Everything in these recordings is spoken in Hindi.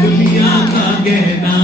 दुनिया का गहना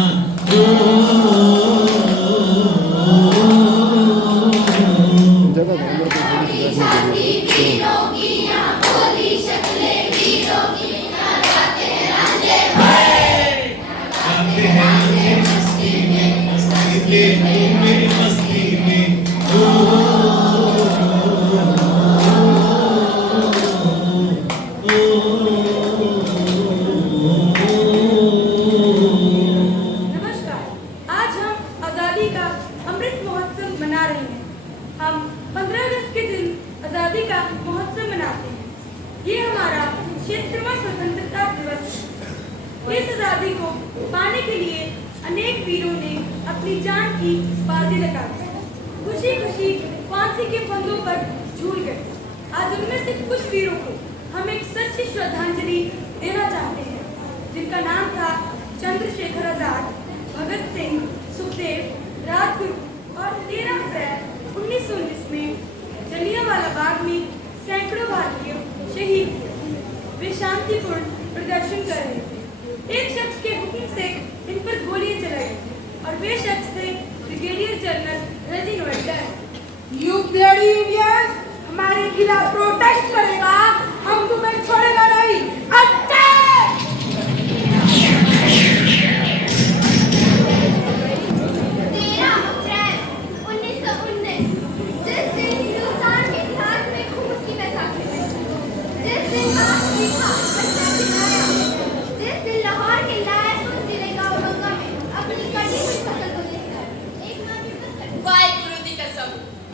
इस आजादी को पाने के लिए अनेक वीरों ने अपनी जान की बाजी लगा दी, खुशी खुशी फांसी के फंदों पर झूल गए। आज उनमें से कुछ वीरों को हम एक सच्ची श्रद्धांजलि देना चाहते हैं, जिनका नाम था चंद्रशेखर आजाद, भगत सिंह, सुखदेव, राजगुरु। और 13 अप्रैल 1919 में जलियांवाला बाग में सैकड़ों भारतीय शहीद हुए। वे शांतिपूर्ण प्रदर्शन कर रहे थे। एक शख्स के हुक्म से इन पर गोलियां चलाई और वे शख्स थे ब्रिगेडियर जनरल रजिन वडकर। यू ब्लडी इंडियंस, हमारे खिलाफ प्रोटेस्ट करेगा, हम तुम्हें छोड़ेगा नहीं। अटैक! 13 अप्रैल 1919 जिस दिन हिंदुस्तान के इतिहास में खून की बैसाखी हुई, जिस दिन बाप लिखा बच्चा सिखाया, जिस दिन लाहौर के लायकपुर जिले का औरंगा में अपनी कटी हुई फसल को लेकर एक वाहिगुरु दी कसम,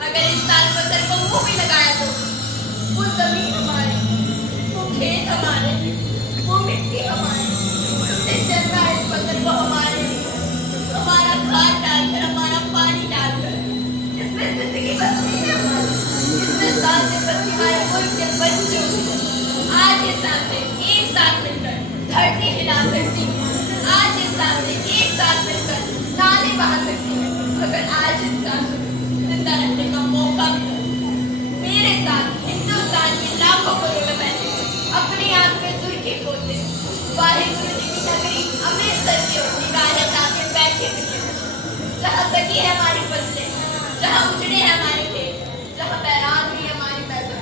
अगर इस साल फसल को मुंह भी लगाया तो वो जमीन हमारी, वो खेत हमारे, वो मिट्टी हमारी, इस जन्मा इस फसल को हमारे लिए हमारा खाद डालकर, हमारा पानी डालकर, इसमें जिंदगी बसती है हमारी, इसमें सांसें बसती हमारे मुल्क के बच्चों की। आज ये सांसें एक साथ मिलकर धरती हिला सकती है, आज ये सांसें एक साथ मिलकर नाले बहा सकती है। अगर आज इन सांसों को जिंदा रहने का मौका मिला, मेरे साथ हिंदुस्तान के लाखों करोड़ों बहने अपनी आंख में सुर्खी पोते वाहिगुरु जी की नगरी अमृतसर की ओर निगाहें लगा के बैठे हुए हैं, जहाँ कटी है हमारी फसलें, जहाँ उजड़े हैं हमारे खेत, जहाँ बैरान हुई हमारी पैसा,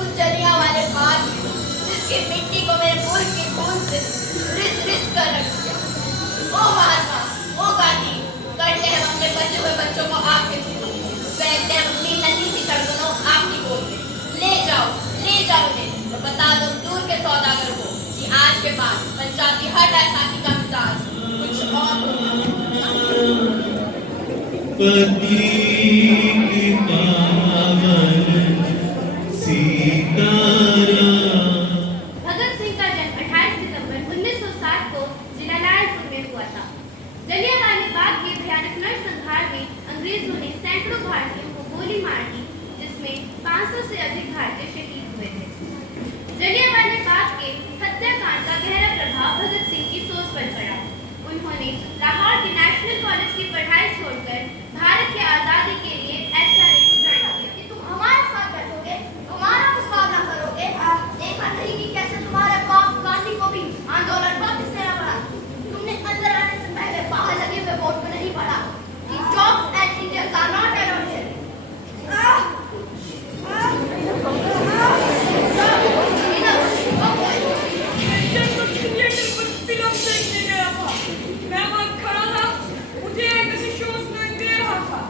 उस जलियांवाले बाग में जिसकी मिट्टी को मेरे मुल्क के खून से रिस रिस कर रख दिया। ओ महात्मा, ओ गांधी, करते हैं अपने बचे हुए बच्चों को आपके सिर, बैठते हैं अपनी नन्ही सी धड़कनों आपकी गोद में। ले जाओ उन्हें और बता दो दूर के सौदागर को कि आज के बाद पंजाबी हर बैसाखी का मिजाज कुछ और पति की पावन सीताराम। भगत सिंह का जन्म 28 सितंबर 1960 को जिला लायलपुर में हुआ था। जलियांवाला बाग के भयानक नरसंहार में अंग्रेजों ने सैकड़ों भारतीयों को गोली मार दी, जिसमें 500 से अधिक भारतीय शहीद हुए थे। जलियांवाला बाग के हत्याकांड का गहरा प्रभाव भगत सिंह की सोच पर पड़ा। उन्होंने लाहौर के नेशनल कॉलेज की पढ़ाई छोड़कर भारत की आजादी के लिए एचआरए को ज्वाइन किया। कि तुम हमारे साथ बैठोगे, हमारा मुकाबला करोगे, देखा नहीं कि कैसे तुम्हारे बाप गांधी को भी आंदोलन वापस लेना पड़ा। तुमने अंदर आने से पहले बाहर लगे हुए बोर्ड में नहीं पढ़ा कि jobs at India are not allowed here। मैं वहाँ खड़ा था, मुझे किसी शोज में दे रहा था।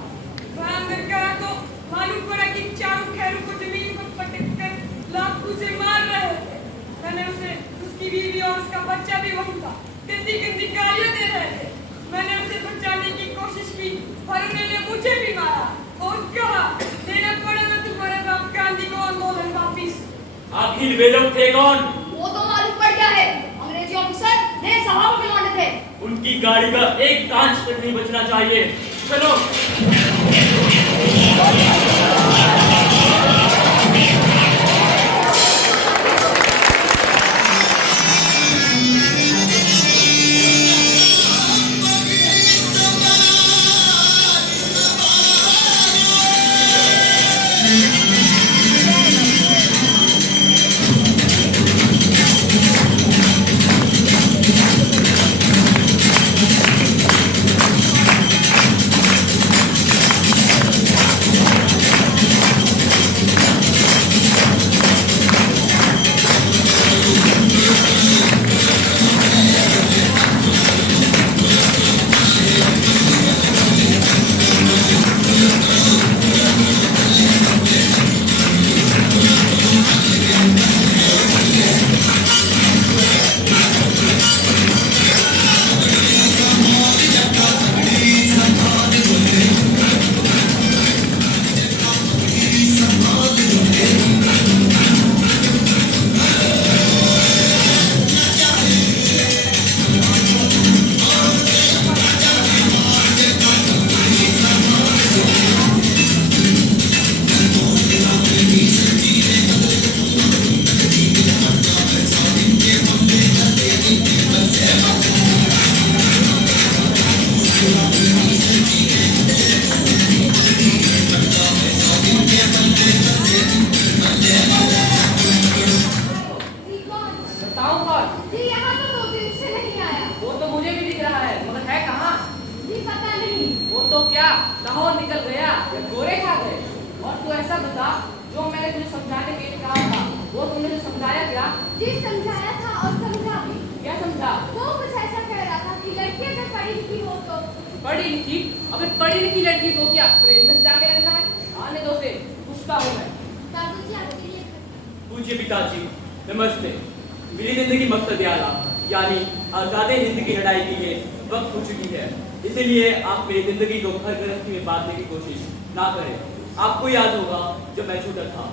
वहाँ अंदर गया तो मालूम पड़ा कि चारों खैरों को जमीन पर पटक कर लाखों से मार रहे थे। मैंने उसे, उसकी बीवी और उसका बच्चा भी वहीं था, गंदी गंदी गालियाँ दे रहे थे। मैंने उसे बचाने की कोशिश की पर उन्होंने मुझे भी मारा और कहा देना पड़ेगा तुम्हारे बाप गांधी को आंदोलन वापिस। आखिर वे लोग थे कौन? वो तो मालूम पड़ गया है, अंग्रेजी ऑफिसर ने सभाओं के लौटे थे। उनकी गाड़ी का एक कांच तक नहीं बचना चाहिए। चलो। लाहौर निकल गया या गोरे खा गए? और तू ऐसा बता, जो मैंने तुझे समझाने के लिए कहा था वो तुमने जो समझाया क्या? जी समझाया था और समझा भी। क्या समझा? वो कुछ ऐसा कह रहा था कि लड़की अगर पढ़ी लिखी हो तो पढ़ी लिखी? अबे पढ़ी लिखी लड़की को क्या प्रेम में जाके रखना है? आने दो से, पूछता हूँ मैं। बाबूजी आपके लिए पूज्य पिताजी नमस्ते। मेरी जिंदगी मकसद आला यानी आज़ादी हिंद की लड़ाई के लिए वक्त हो चुकी है, इसीलिए आप मेरी जिंदगी को घर गृहस्थी में बांटने की कोशिश ना करें। आपको याद होगा जब मैं छोटा था,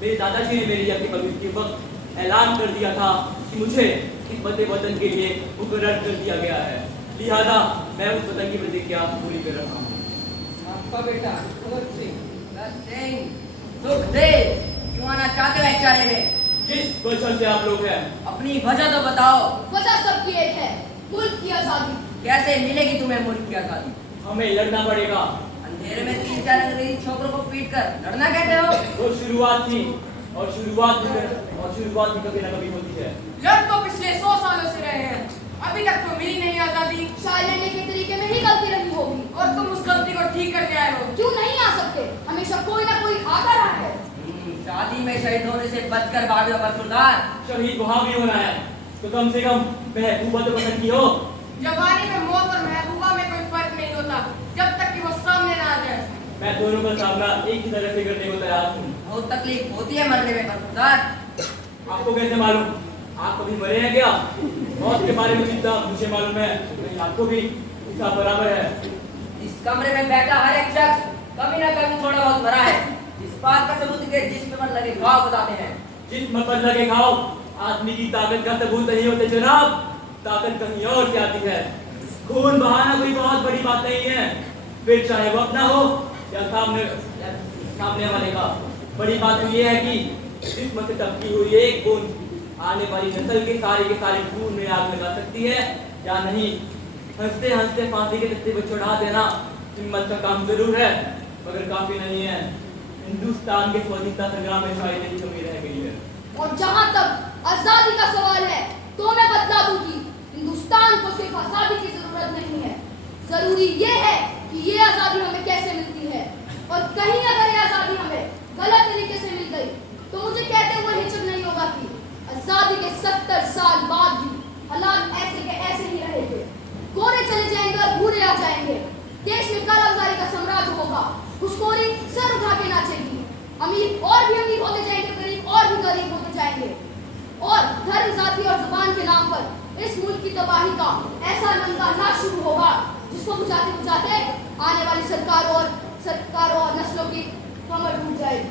मेरे दादाजी ने मेरी यज्ञ पदवी के वक्त ऐलान कर दिया था कि मुझे खिदमत वतन के लिए मुकर्रर कर दिया गया है, लिहाजा मैं उस वतन की प्रतिज्ञा पूरी कर रहा हूँ। आपका बेटा भगत सिंह सुखदेव क्यों आना चाहते हो चारे में? जिस वजह से आप लोग हैं, अपनी वजह तो बताओ। वजह सबकी एक है, मुल्क की आजादी। कैसे मिलेगी तुम्हें मुल्क की आजादी? हमें लड़ना पड़ेगा। अंधेरे में 3-4 अंग्रेजी छोकरों को पीट कर लड़ना कहते हो? वो शुरुआत थी और शुरुआत भी कभी ना कभी होती है। लड़ तो पिछले 100 सालों से रहे हैं, अभी तक तो मिली नहीं आजादी। शायद लड़ने के तरीके में ही गलती रही होगी। और तुम उस गलती को ठीक करके आए हो। क्यों नहीं आ सकते? हमेशा कोई ना कोई आता रहा है। शादी में शहीद होने से बचकर भागे बरखुरदार। शहीद वहाँ भी होना है तो कम से कम महबूबा तो पसंद की हो। जवानी में मौत और महबूबा में कोई फर्क नहीं होता जब तक कि वो सामने ना आ जाए। मैं दोनों का सामना एक ही तरह से करने को तैयार हूँ। बहुत तकलीफ होती है मरने में बरखुरदार। आपको कैसे मालूम? आप कभी मरे हैं क्या? मौत के बारे में जितना मुझे मालूम है वही आपको भी हिसाब बराबर है। इस कमरे में बैठा हर एक शख्स कभी ना कभी थोड़ा बहुत मरा है। इस बात का सबूत के जिस्म पर लगे घाव बताते हैं। जिस्म पर लगे घाव आदमी की ताकत का सबूत नहीं होते जनाब, ताकत कहीं और से आती है। खून बहाना कोई बहुत बड़ी बात नहीं है, फिर चाहे वो अपना हो या सामने वाले का। बड़ी बात तो ये है कि जिस्म से टपकी हुई एक बूंद आने वाली नस्ल के सारे खून में आग लगा सकती है या नहीं। हंसते हंसते फांसी के तख्ते पर चढ़ा देना हिम्मत का काम जरूर है, मगर काफी नहीं है। हिंदुस्तान के स्वतंत्रता संग्राम में शायद एक कमी रह गई है। और जहाँ तक आजादी का सवाल है तो मैं बतला दूं कि हिंदुस्तान को सिर्फ आजादी की जरूरत नहीं है, जरूरी ये है कि ये आजादी हमें कैसे मिलती है। और कहीं अगर ये आजादी हमें गलत तरीके से मिल गई तो मुझे कहते हुए हिचक नहीं होगा कि आजादी के 70 साल बाद भी हालात ऐसे के ऐसे ही रहेंगे। गोरे चले जाएंगे और भूरे आ जाएंगे। देश में कालाबाजारी का साम्राज्य होगा, घुसखोरी सर उठा के नाचेगी, अमीर और भी अमीर होते जाएंगे, गरीब और भी गरीब होते जाएंगे। और धर्म, जाति और जुबान के नाम पर इस मुल्क की तबाही का ऐसा नंगा नाच शुरू होगा जिसको बुझाते बुझाते आने वाली सरकारों और नस्लों की कमर टूट जाएगी।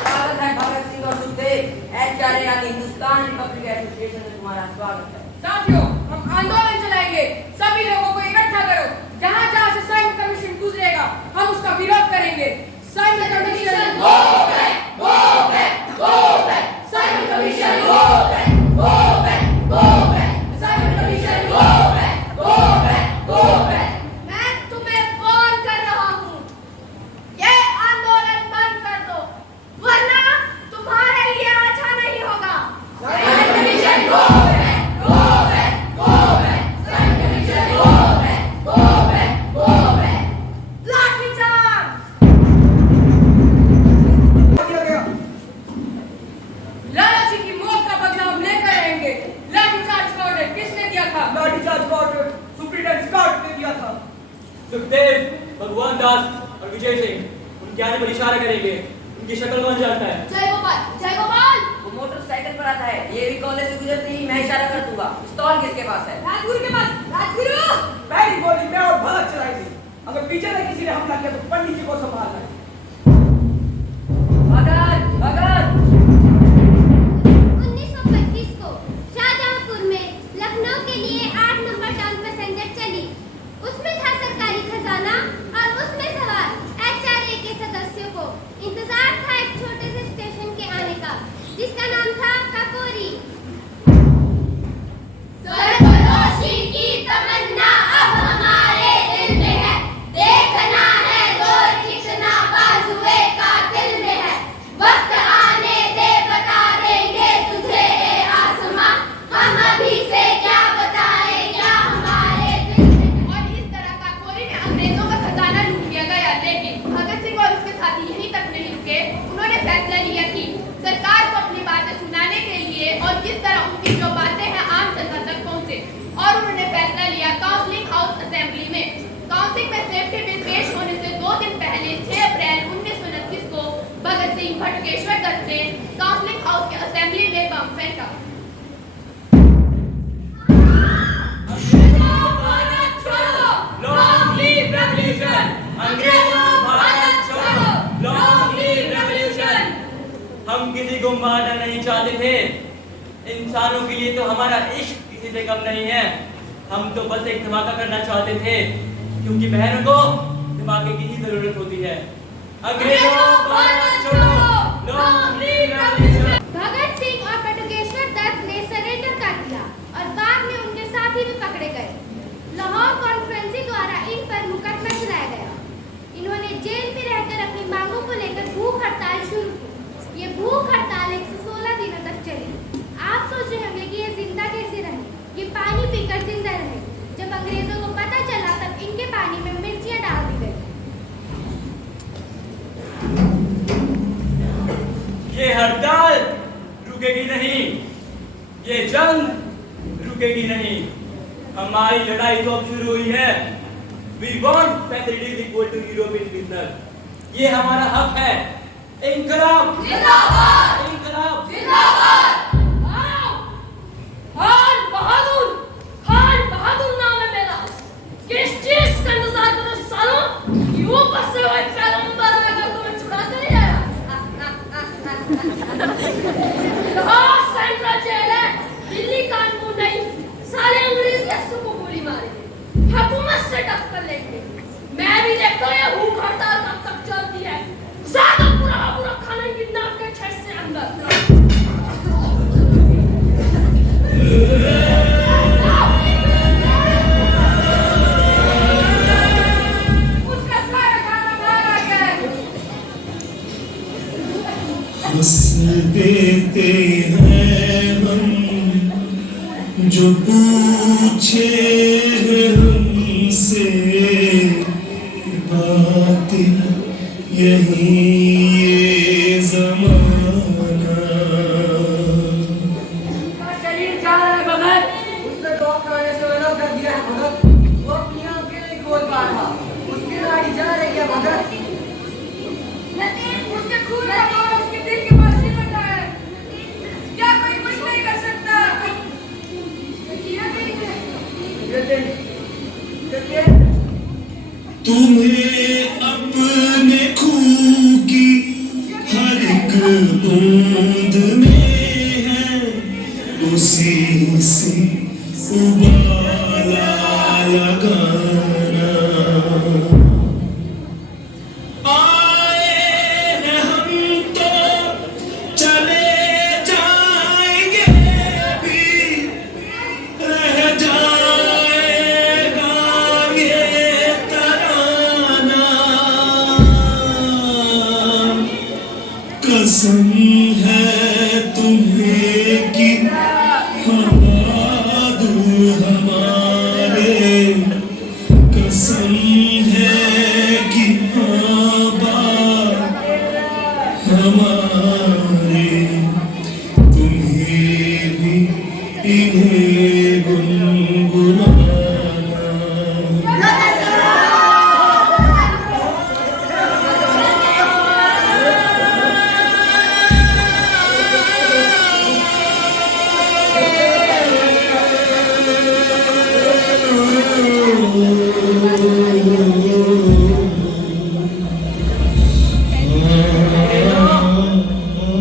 स्वागत है भगत सिंह और सुखदेव एचआरए यानी हिंदुस्तान रिपब्लिक एसोसिएशन में तुम्हारा स्वागत है। साथियों, हम आंदोलन चलाएंगे। सभी लोगों को इकट्ठा करो। जहाँ जहाँ से साइमन कमीशन गुजरेगा हम उसका विरोध करेंगे। Simon commission go back, go back, go back. Simon commission go back, go back, go back. Simon commission go back, go back, go back. मैं तुम्हें वार्न कर रहा हूँ, ये आंदोलन बंद कर दो वरना तुम्हारे लिए अच्छा नहीं होगा। Simon commission go back, go back, go back. Simon commission go back, go back, go back. Lathi charge! Lala ji की मौत का बदला हम लेकर रहेंगे। लाठीचार्ज का ऑर्डर किसने दिया था? लाठीचार्ज का ऑर्डर सुप्रीटेंडेंट स्कॉट ने दिया था। सुखदेव, भगवान दास और विजय सिंह उनके आने पर इशारा करेंगे। उनकी शक्ल कौन जानता है? जय गोपाल, जय गोपाल! वो मोटरसाइकिल पर आता है, ये भी कॉलेज से गुजरते ही मैं इशारा कर दूंगा। पिस्तौल किसके पास है? राजगुरु के पास। राजगुरु! पहली गोली में और भड़क चलाई गई। अगर पीछे से किसी ने हमला किया तो पंडित जी को संभालना है। भगत, भगत। 1925 को शाहजहांपुर में लखनऊ के लिए 8 नंबर टाउन पैसेंजर चली। उसमें था सरकारी खजाना और उसमें सवार एचआरए के सदस्यों को इंतजार था एक छोटे से स्टेशन के आने का जिसका नाम था काकोरी। सरफरोशी की तमन्ना अब हमारे दिल में है, देखना है जोर कितना अंग्रेजों भारत छोड़ो, लॉन्ग लिव रेवोल्यूशन। हम किसी को मारना नहीं चाहते थे। इंसानों के लिए तो हमारा इश्क किसी से कम नहीं है। हम तो बस एक धमाका करना चाहते थे, क्योंकि बहनों को धमाके की ही जरूरत होती है। अंग्रेजों भारत छोड़ो, long live revolution. Bhagat Singh और बटुकेश्वर दत्त ने सरेंडर कर दिया और बाद में उनके साथी भी पकड़े गए। लाहौर कॉन्फ्रेंसिंग द्वारा इन पर मुकदमा चलाया गया। इन्होंने जेल में रहकर अपनी मांगों को लेकर भूख हड़ताल शुरू की। ये भूख हड़ताल 116 दिनों तक चली। आप सोच रहे होंगे कि ये जिंदा कैसे रहे, ये पानी पीकर जिंदा रहे। जब अंग्रेजों को पता चला तब इनके पानी में मिर्चियां डाल दी गई। ये हड़ताल रुकेगी नहीं, ये जंग रुकेगी नहीं। हमारी लड़ाई तो अब शुरू हुई है। We want facilities equal to European business। ये हमारा हक है। इंकलाब जिंदाबाद, इंकलाब जिंदाबाद। खान बहादुर नाम है मेरा। किस चीज का इंतजार करो सालों कि ऊपर से वही पैगंबर आकर तुम्हें छुड़ा के ले आया। लाहौर सेंट्रल जेल है, दिल्ली कानून नहीं। साले अंग्रेज कैसे को गोली मारेंगे, हुकूमत से टक्कर लेंगे। मैं भी देखता हूँ ये भूख हड़ताल कब तक चलती है। ज्यादा पूरा खाना की नाक के छत से अंदर। हंस देते हैं हम जो पूछे हमसे, बात यही ये जमाना। शरीर जा रहा है भगत, उसने डॉक्टर ने सोना कर दिया है भगत। वो अपनी आंखें नहीं खोल पा रहा, उसकी नाड़ी जा रही है भगत। उसके खून का दौरा उसके दिल के पास नहीं बचा है। क्या कोई कुछ नहीं कर सकता? तुम्हें अपने खून की हर एक बूंद में है उसी से उबाला लगाना। आए हैं हम तो चले जाएंगे भी, रह जाएगा ये तराना। कसम है तुम्हें कि बहादुर हमारे, कसम है कि हमारे, तुम्हें भी इन्हें गुनगुनाना।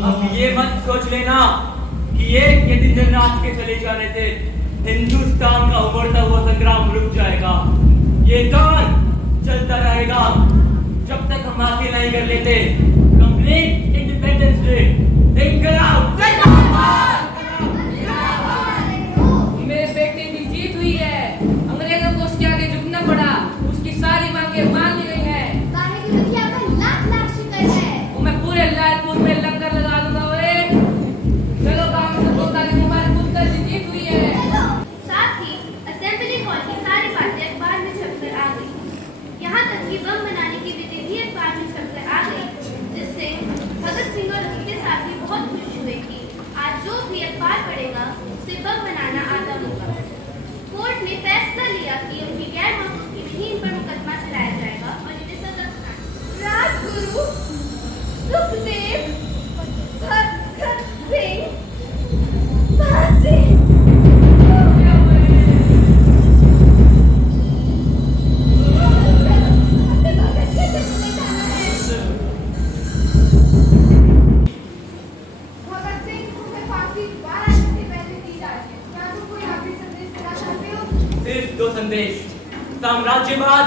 अब ये मत सोच लेना कि एक के दिन जन्नत के चले जाने से हिंदुस्तान का उभरता हुआ संग्राम रुक जाएगा। ये दौर चलता रहेगा जब तक हम हासिल नहीं कर लेते कंप्लीट इंडिपेंडेंस डे। इंकलाब जिंदाबाद। मेरे बेटे की जीत हुई है। अंग्रेजों को उसके आगे झुकना पड़ा। उसकी सारी मांगे मान ली गई है। काहे की दुनिया का लाख शिकायत है। वो मैं पूरे लालपुर में लंगर लगा दूंगा। ओए चलो काम से बोलता कि हमारे पुत्र की जीत हुई है। साथ ही असेंबली हॉल की सारी बातें अखबार में छपकर आ गई। यहाँ तक कि बम बनाने की विधि भी अखबार में छपकर आ गई, जिससे भगत सिंह और उसके साथी बहुत खुश हुए। सिर्फ 2 संदेश, साम्राज्यवाद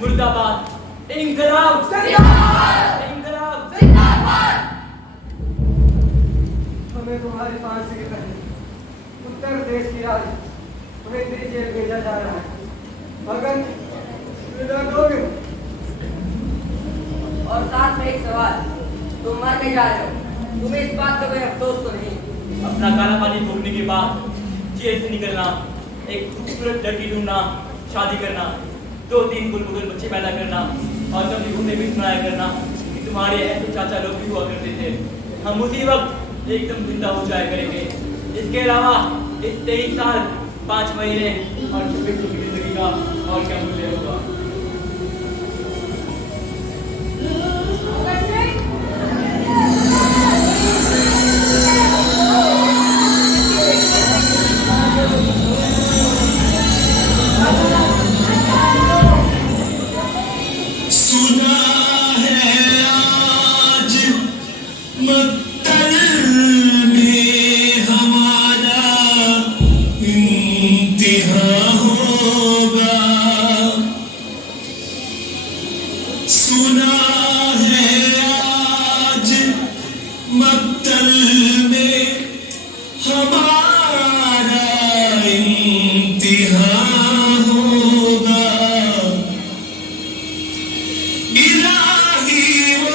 मुर्दाबाद, इंकलाब इंकलाब। हमें तुम्हारी फांसी के पहले उत्तर प्रदेश की रानी महेंद्री जेल भेजा जा रहा है। अगर विदा दोगे और साथ में एक सवाल, तुम मरने जा रहे हो, तुम्हें इस बात का कोई अफसोस तो नहीं? अपना काला पानी भोगने के बाद जेल से निकलना, एक खूबसूरत लड़की ढूंढना, शादी करना, 2-3 बुलबुल बच्चे पैदा करना और कभी उन्हें भी सुनाया करना कि तुम्हारे ऐसे चाचा लोग भी हुआ करते थे, हम उसी वक्त एकदम जिंदा हो जाया करेंगे। इसके अलावा इस 23 साल 5 महीने और 26 की जिंदगी का और क्या मूल्य होगा? सुना है आज मक्तल में हमारा इंतहा होगा। सुना है आज मक्तल में हमारा इंतहा होगा। इलाही वो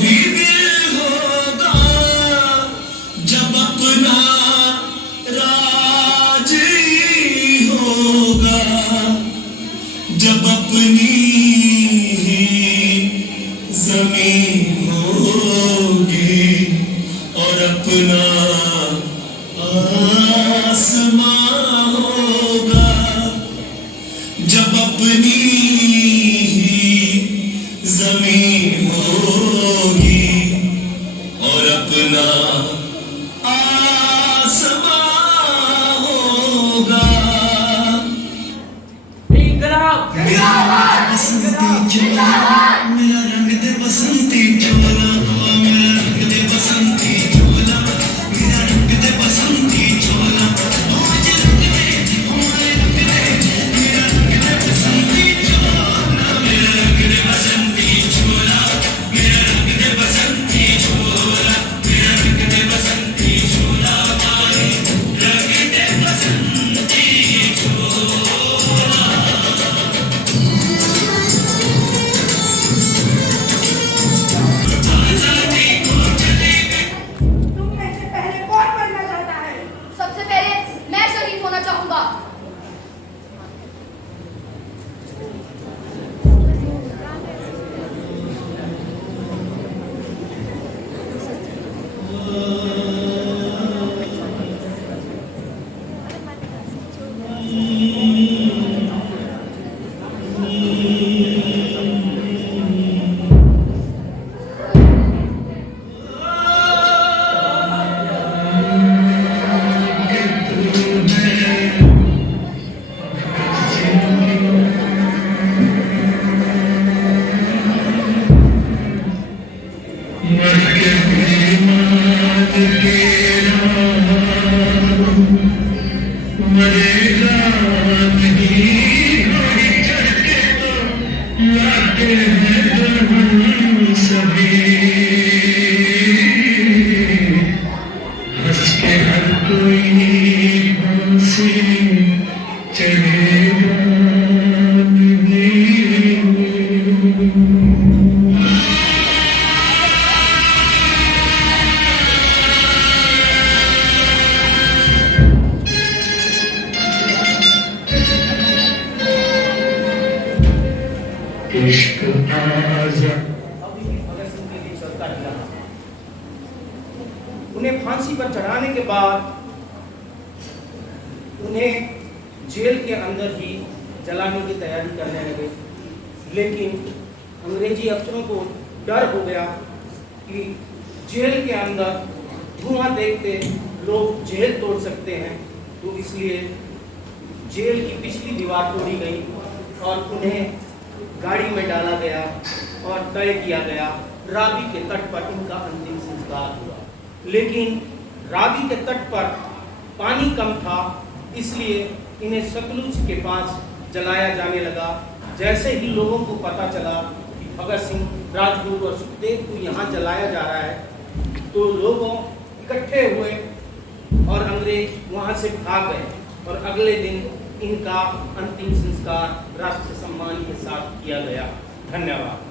भी दिल होगा जब अपना राज होगा, जब अपनी जमीन होगी और अपना आसमां होगा, जब अपनी जमीन होगी और अपना आसमां होगा। इंकलाब मेरा बसंती चोला, मेरा रंग दे बसंती चोला, मेरा रंग दे बसंती चोला, मेरा रंग दे बसंती चोला, मुझे रंग दे, मुझे रंग दे, मेरा रंग दे बसंती चोला, मेरा रंग दे बसंती चोला, मेरा रंग दे बसंती चोला, मेरा रंग दे बसंती चोला, मारे रंग दे बसंती चोला। तुम में से पहले कौन बनना चाहता है? सबसे पहले मैं शहीद होना चाहूंगा। इश्क आज़ा अभी भी भगत सिंह के लिए चलता ही रहा। उन्हें फांसी पर चढ़ाने के बाद उन्हें जेल के अंदर ही जलाने की तैयारी करने लगे, लेकिन अंग्रेजी अफसरों को डर हो गया कि जेल के अंदर धुआं देखते लोग जेल तोड़ सकते हैं, तो इसलिए जेल की पिछली दीवार तोड़ी गई और उन्हें गाड़ी में डाला गया और तय किया गया रावी के तट पर इनका अंतिम संस्कार हुआ। लेकिन रावी के तट पर पानी कम था, इसलिए इन्हें सतलुज के पास जलाया जाने लगा। जैसे ही लोगों को पता चला कि भगत सिंह, राजगुरु और सुखदेव को यहाँ जलाया जा रहा है तो लोगों इकट्ठे हुए और अंग्रेज वहाँ से भाग गए और अगले दिन इनका अंतिम संस्कार राष्ट्र सम्मान के साथ किया गया। धन्यवाद।